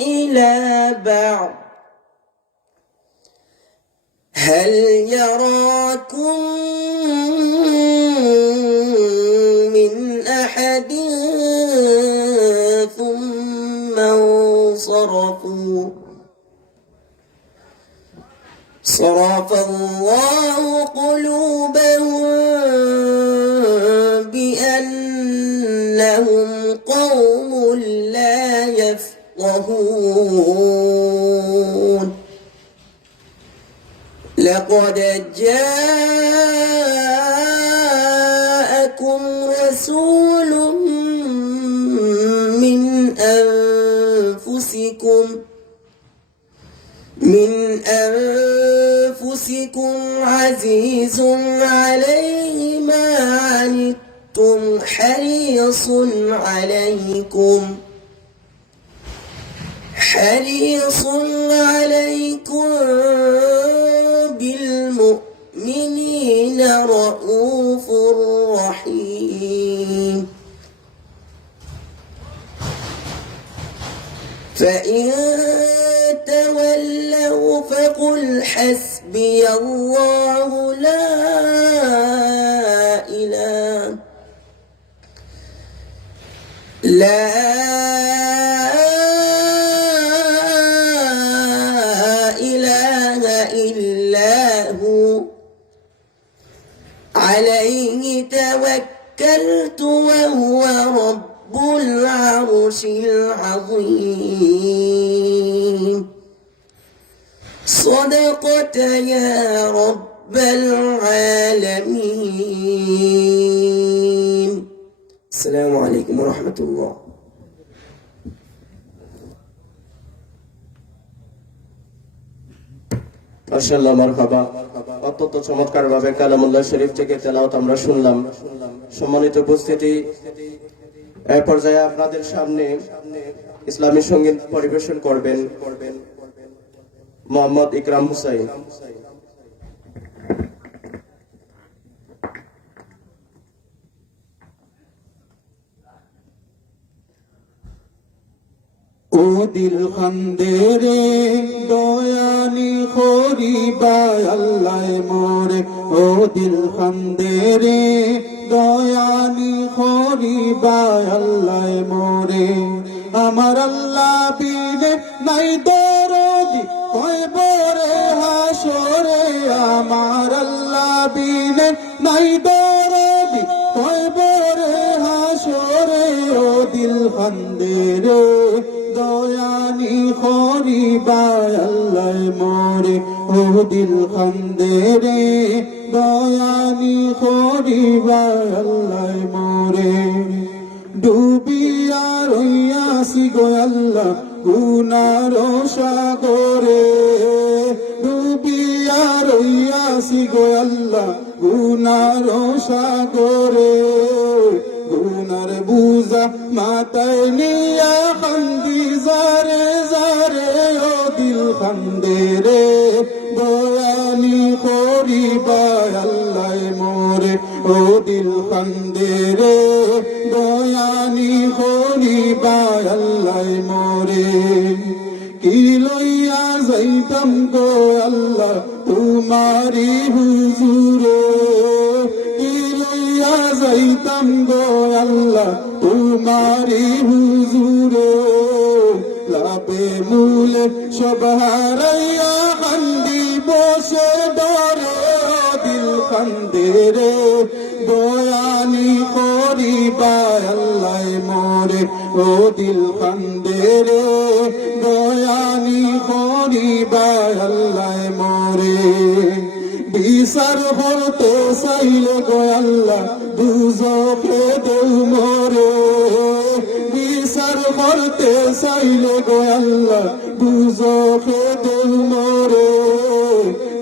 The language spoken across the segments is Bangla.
إلى بعض هل يراكم من أحد ثم انصرفوا صرف الله قلوبهم بأنهم قوم لا يفقهون لقد جاءكم رسول من أنفسكم عزيز عليه ما عنتم حريص عليكم بالمؤمنين رؤوف رحيم فإن تولوا فقل حسبي الله لا إله إلا هو عليه توكلت وهو رب العرش العظيم صدقت يا رب العالمين السلام عليكم ورحمة الله মাশাআল্লাহ মারহাবা অত্যন্ত চমৎকার ভাবে কালামুল্লাহ শরীফ থেকে তেলাওয়াত আমরা শুনলাম। সম্মানিত উপস্থিতি, এই পর্যায়ে আপনাদের সামনে ইসলামী সঙ্গীত পরিবেশন করবেন মোহাম্মদ ইকরাম হুসাইন। ও দিল খন্দেরে দয়ানি খরিবা আল্লাহ মোরে, ও দিল খন্দেরে দয়ানি খরিবা আল্লাহ মোরে। আমার আল্লাহ বিনে নাই দরদি কয় বরে হাসরে, আমার আল্লাহ বিনে নাই দরদি কয় বরে হাসরে। ও দিল খন্দেরে দয়ানি খরিবা আল্লাহ মোরে, ও দিল খন্দেরে দয়ানি খরিবা আল্লাহ মোরে। ডুবিয়া রইয়াছি গো আল্লাহ গুনার সাগরে, ডুবিয়া রইয়াছি গো আল্লাহ গুনার সাগরে। গুনার বুঝা মাথায় নিয়া খান্দি জারে জারে, ও দিল খন্দেরে দয়ানি খরিবা আল্লাহ মোরে, ও দিল খন্দেরে দয়ানি খরিবা আল্লাহ মোরে। কি লইয়া যাইতাম গো আল্লাহ তোমারি হুজুরে, কি লইয়া যাইতাম গো আল্লাহ তোমারি হুজুরে। লাভে মূলে সব হারাইয়া কান্দি বসে ডরে, দিল খন্দেরে দয়ানি খরিবা আল্লাহ মোরে, ও দিল খন্দেরে দয়ানি খরিবা আল্লাহ মোরে। বিচার হতে চাইলে গো আল্লাহ দুজকে দেও মোরে, বিচার করতে চাইলে গো আল্লাহ দুজকে দেও মোরে।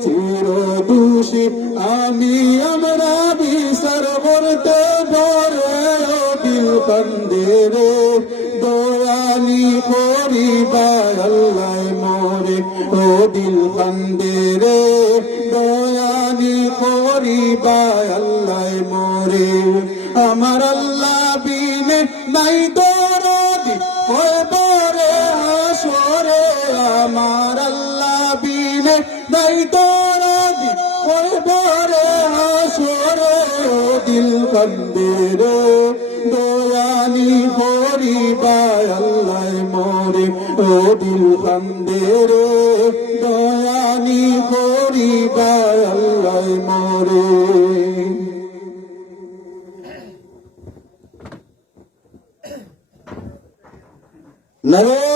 চির দোষী আমি আমরা বিচার করতে ডরে, ও দিল খন্দেরে দয়ানি খরিবা আল্লাহ মোরে, ও দিল খন্দেরে দয়ানি খরিবা আল্লাহ মোরে। আমার আল্লাহ বিনে নাই দরদি হয় বরে হাসরে, আমার আল্লাহ বিনে নাই তোরা দি ওই বরে হাসরে ও দিল কান্দে রে দয়ানি হরিবায় আল্লাহ মোরে ও দিল কান্দে রে দয়ানি হরিবায় আল্লাহ মোরে নারে